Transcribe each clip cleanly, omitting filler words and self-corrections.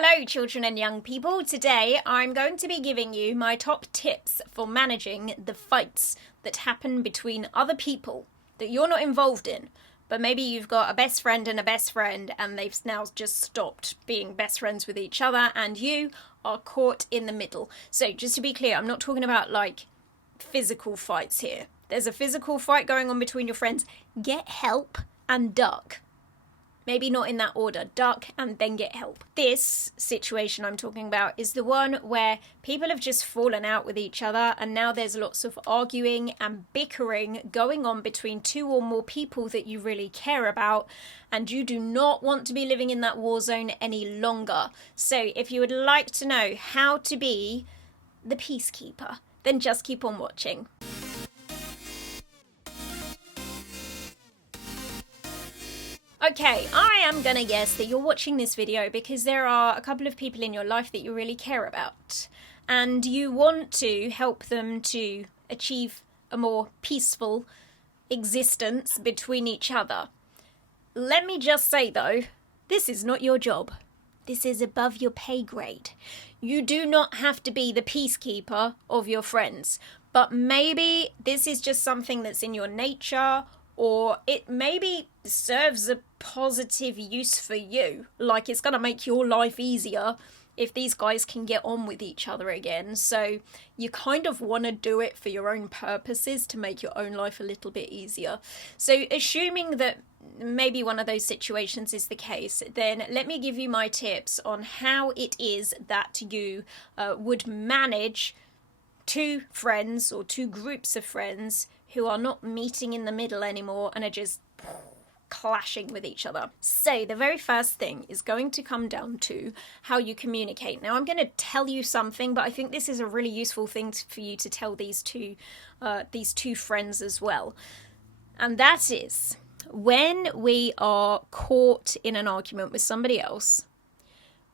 Hello children and young people. Today I'm going to be giving you my top tips for managing the fights that happen between other people that you're not involved in. But maybe you've got a best friend and they've now just stopped being best friends with each other and you are caught in the middle. So just to be clear, I'm not talking about like physical fights here. There's a physical fight going on between your friends. Get help and duck. Maybe not in that order, duck and then get help. This situation I'm talking about is the one where people have just fallen out with each other and now there's lots of arguing and bickering going on between two or more people that you really care about, and you do not want to be living in that war zone any longer. So if you would like to know how to be the peacekeeper, then just keep on watching. Okay, I am gonna guess that you're watching this video because there are a couple of people in your life that you really care about and you want to help them to achieve a more peaceful existence between each other. Let me just say though, this is not your job. This is above your pay grade. You do not have to be the peacekeeper of your friends, but maybe this is just something that's in your nature, or it maybe serves a positive use for you. Like it's going to make your life easier if these guys can get on with each other again. So you kind of want to do it for your own purposes to make your own life a little bit easier. So assuming that maybe one of those situations is the case, then let me give you my tips on how it is that you would manage two friends or two groups of friends who are not meeting in the middle anymore and are just clashing with each other. So the very first thing is going to come down to how you communicate. Now I'm going to tell you something, but I think this is a really useful thing for you to tell these two friends as well. And that is, when we are caught in an argument with somebody else,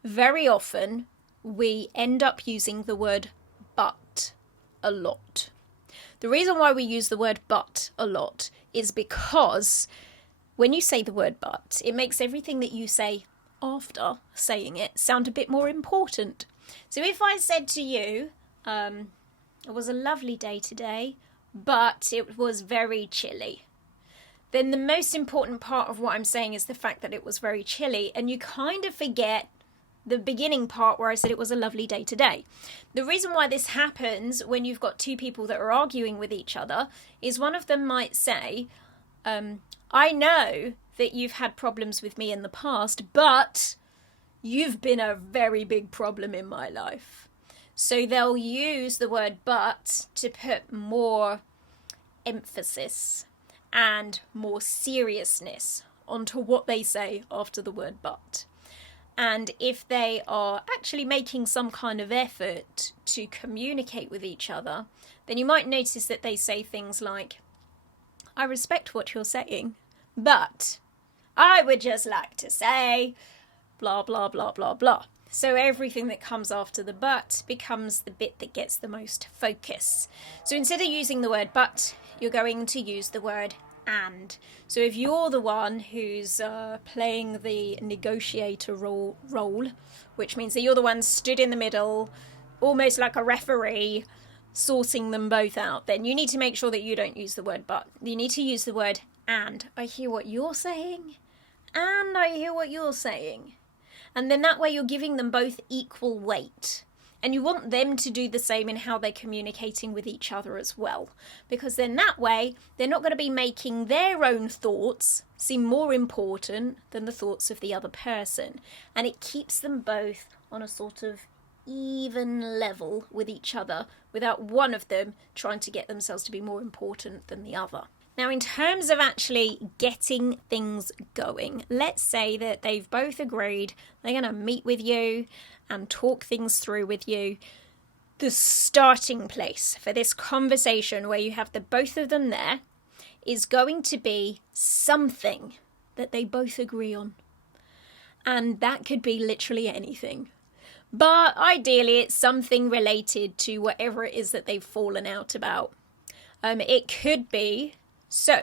very often we end up using the word but a lot. The reason why we use the word but a lot is because when you say the word but, it makes everything that you say after saying it sound a bit more important. So if I said to you, it was a lovely day today, but it was very chilly, then the most important part of what I'm saying is the fact that it was very chilly, and you kind of forget the beginning part where I said it was a lovely day today. The reason why this happens when you've got two people that are arguing with each other is one of them might say, I know that you've had problems with me in the past, but you've been a very big problem in my life. So they'll use the word but to put more emphasis and more seriousness onto what they say after the word but. And if they are actually making some kind of effort to communicate with each other, then you might notice that they say things like, I respect what you're saying, but I would just like to say, blah, blah, blah, blah, blah. So everything that comes after the but becomes the bit that gets the most focus. So instead of using the word but, you're going to use the word and. So if you're the one who's playing the negotiator role, which means that you're the one stood in the middle, almost like a referee, sourcing them both out, then you need to make sure that you don't use the word but. You need to use the word and. I hear what you're saying, and I hear what you're saying. And then that way you're giving them both equal weight. And you want them to do the same in how they're communicating with each other as well. Because then that way, they're not going to be making their own thoughts seem more important than the thoughts of the other person. And it keeps them both on a sort of even level with each other without one of them trying to get themselves to be more important than the other. Now, in terms of actually getting things going, let's say that they've both agreed they're going to meet with you and talk things through with you. The starting place for this conversation where you have the both of them there is going to be something that they both agree on. And that could be literally anything. But ideally, it's something related to whatever it is that they've fallen out about. It could be, so,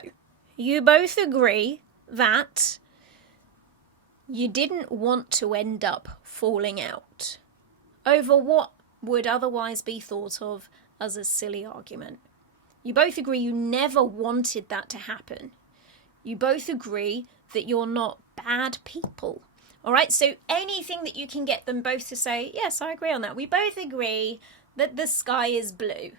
you both agree that You didn't want to end up falling out over what would otherwise be thought of as a silly argument. You both agree you never wanted that to happen. You both agree that you're not bad people. All right, so anything that you can get them both to say, yes, I agree on that. We both agree that the sky is blue.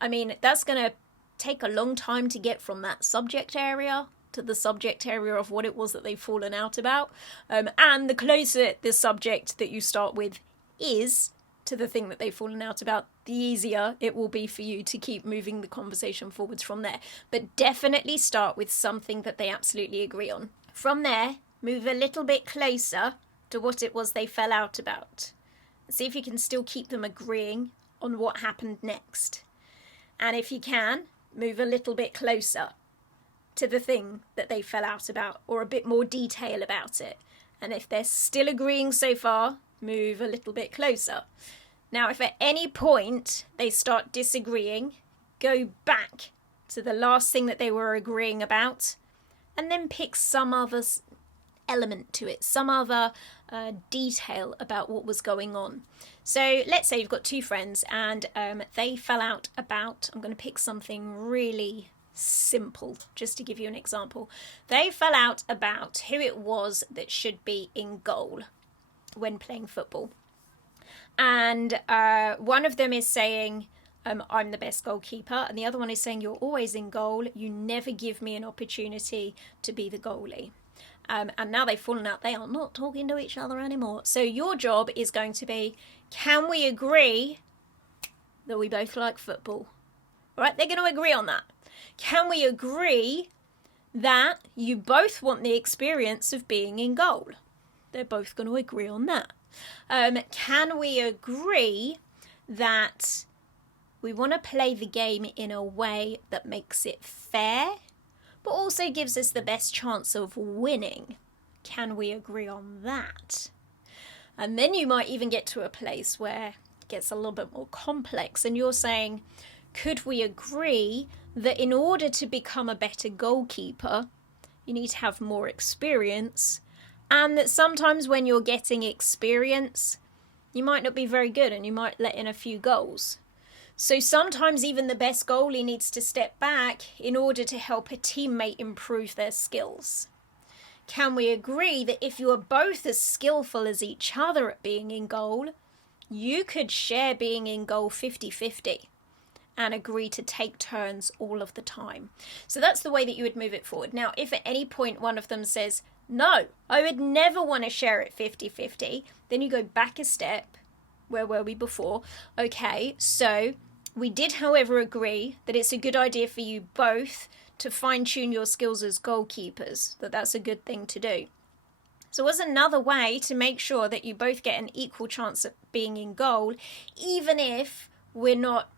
I mean, that's going to take a long time to get from that subject area to the subject area of what it was that they've fallen out about. And the closer the subject that you start with is to the thing that they've fallen out about, the easier it will be for you to keep moving the conversation forwards from there. But definitely start with something that they absolutely agree on. From there, move a little bit closer to what it was they fell out about. See if you can still keep them agreeing on what happened next. And if you can, move a little bit closer to the thing that they fell out about, or a bit more detail about it. And if they're still agreeing so far, move a little bit closer. Now, if at any point they start disagreeing, go back to the last thing that they were agreeing about, and then pick some other element to it, some other detail about what was going on. So let's say you've got two friends and they fell out about, I'm going to pick something really simple just to give you an example. They fell out about who it was that should be in goal when playing football. And one of them is saying, I'm the best goalkeeper, and the other one is saying, you're always in goal, you never give me an opportunity to be the goalie. And now they've fallen out, they are not talking to each other anymore. So your job is going to be, can we agree that we both like football? All right, they're going to agree on that. Can we agree that you both want the experience of being in goal? They're both going to agree on that. Can we agree that we want to play the game in a way that makes it fair, but also gives us the best chance of winning? Can we agree on that? And then you might even get to a place where it gets a little bit more complex, and you're saying, could we agree that in order to become a better goalkeeper, you need to have more experience, and that sometimes when you're getting experience, you might not be very good and you might let in a few goals. So sometimes even the best goalie needs to step back in order to help a teammate improve their skills. Can we agree that if you are both as skillful as each other at being in goal, you could share being in goal 50-50 and agree to take turns all of the time? So that's the way that you would move it forward. Now, if at any point one of them says, no, I would never want to share it 50-50, then you go back a step. Where were we before? Okay, so we did, however, agree that it's a good idea for you both to fine-tune your skills as goalkeepers, that's a good thing to do. So what's another way to make sure that you both get an equal chance at being in goal, even if we're not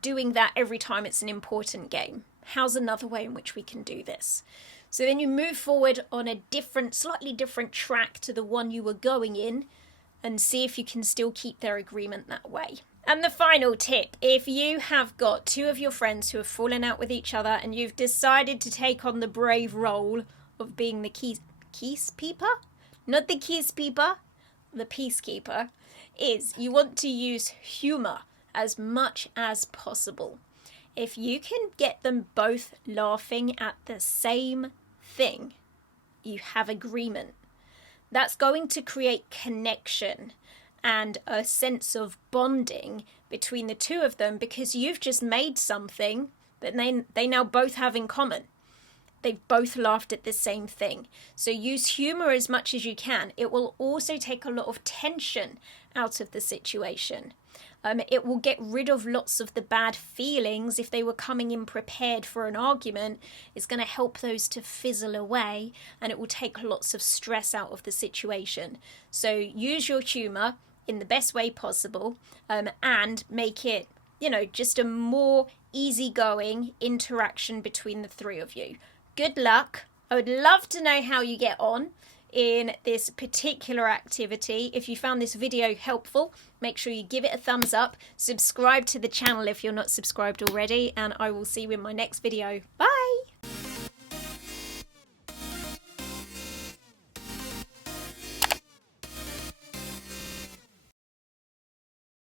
doing that every time it's an important game? How's another way in which we can do this? So then you move forward on a slightly different track to the one you were going in, and see if you can still keep their agreement that way. And the final tip, if you have got two of your friends who have fallen out with each other and you've decided to take on the brave role of being the peacekeeper, not the peacekeeper, the peacekeeper, is you want to use humor as much as possible. If you can get them both laughing at the same thing, you have agreement. That's going to create connection and a sense of bonding between the two of them, because you've just made something that they now both have in common. They've both laughed at the same thing. So use humor as much as you can. It will also take a lot of tension out of the situation. It will get rid of lots of the bad feelings. If they were coming in prepared for an argument, it's going to help those to fizzle away, and it will take lots of stress out of the situation. So use your humor in the best way possible, and make it, just a more easygoing interaction between the three of you. Good luck. I would love to know how you get on in this particular activity. If you found this video helpful, make sure you give it a thumbs up, subscribe to the channel if you're not subscribed already, and I will see you in my next video. Bye!